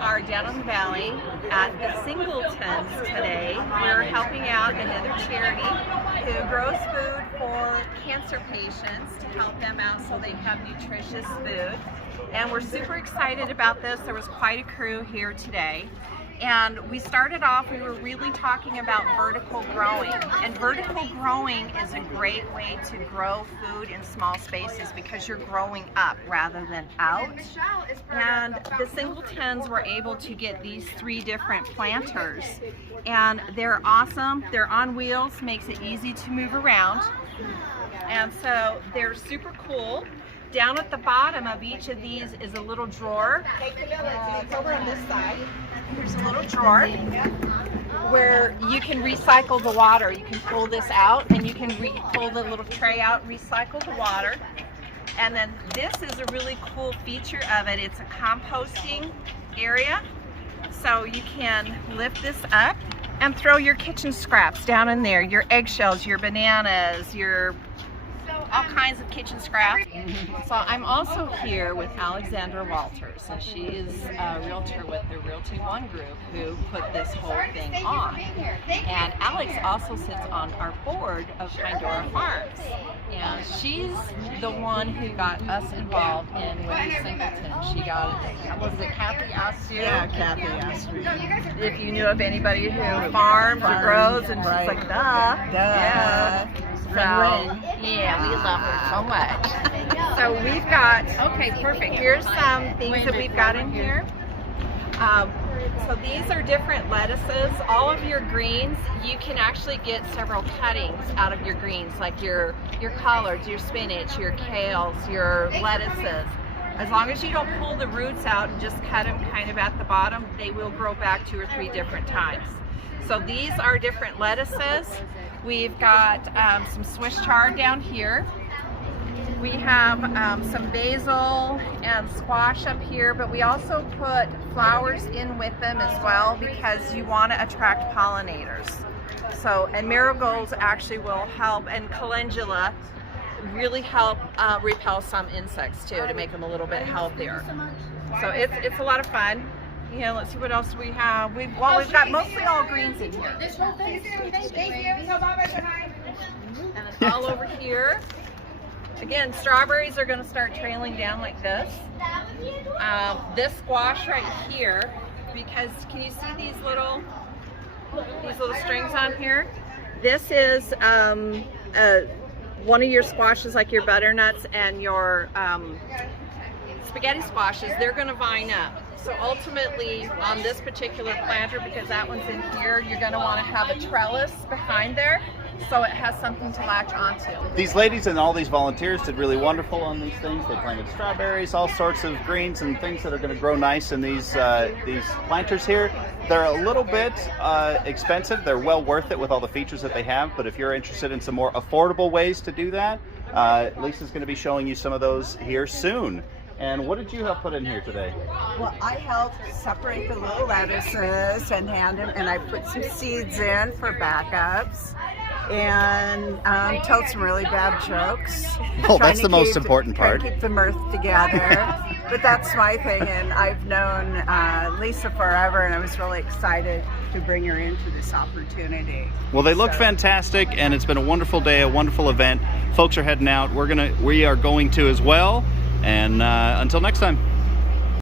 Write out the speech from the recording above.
are down in the valley at the Singletons today. We're helping out another charity who grows food for cancer patients to help them out so they have nutritious food. And we're super excited about this. There was quite a crew here today. And we started off, we were really talking about vertical growing. And vertical growing is a great way to grow food in small spaces because you're growing up rather than out. And the Singletons were able to get these 3 different planters. And they're awesome. They're on wheels, makes it easy to move around. And so they're super cool. Down at the bottom of each of these is a little drawer. It's over on this side. Here's a little drawer where you can recycle the water. You can pull this out and you can pull the little tray out, recycle the water. And then this is a really cool feature of it. It's a composting area. So you can lift this up and throw your kitchen scraps down in there, your eggshells, your bananas, your all kinds of kitchen scraps. So I'm also here with Alexandra Walters, and she is a realtor with the Realty One group who put this whole thing on. And Alex also sits on our board of Pinedora Farms. And she's the one who got us involved in with the Singletons. She got it, was it Kathy asked you? Yeah, Kathy asked me. If you knew of anybody who farms or grows, and she's like, duh. Yeah. So, yeah, we love her so much. So we've got, okay, perfect. Here's some things that we've got in here. So these are different lettuces. All of your greens, you can actually get several cuttings out of your greens, like your collards, your spinach, your kales, your lettuces. As long as you don't pull the roots out and just cut them kind of at the bottom, they will grow back 2 or 3 different times. So these are different lettuces. We've got some Swiss chard down here. We have some basil and squash up here, but we also put flowers in with them as well because you want to attract pollinators. So, and marigolds actually will help, and calendula really help repel some insects too to make them a little bit healthier. So it's a lot of fun. Yeah, let's see what else we have. We've got mostly all greens in here. And it's all over here. Again, strawberries are going to start trailing down like this. This squash right here, because can you see these little strings on here? This is one of your squashes, like your butternuts and your spaghetti squashes. They're going to vine up. So ultimately on this particular planter, because that one's in here, you're going to want to have a trellis behind there so it has something to latch onto. These ladies and all these volunteers did really wonderful on these things. They planted strawberries, all sorts of greens and things that are going to grow nice in these planters here. They're a little bit expensive. They're well worth it with all the features that they have, but if you're interested in some more affordable ways to do that, Lisa's going to be showing you some of those here soon. And what did you help put in here today? Well, I helped separate the little lettuces and hand them, and I put some seeds in for backups, and told some really bad jokes. Oh, that's the most important part. Keep the mirth together. But that's my thing, and I've known Lisa forever, and I was really excited to bring her into this opportunity. Well, they look fantastic, and it's been a wonderful day, a wonderful event. Folks are heading out. We are going to as well. And until next time.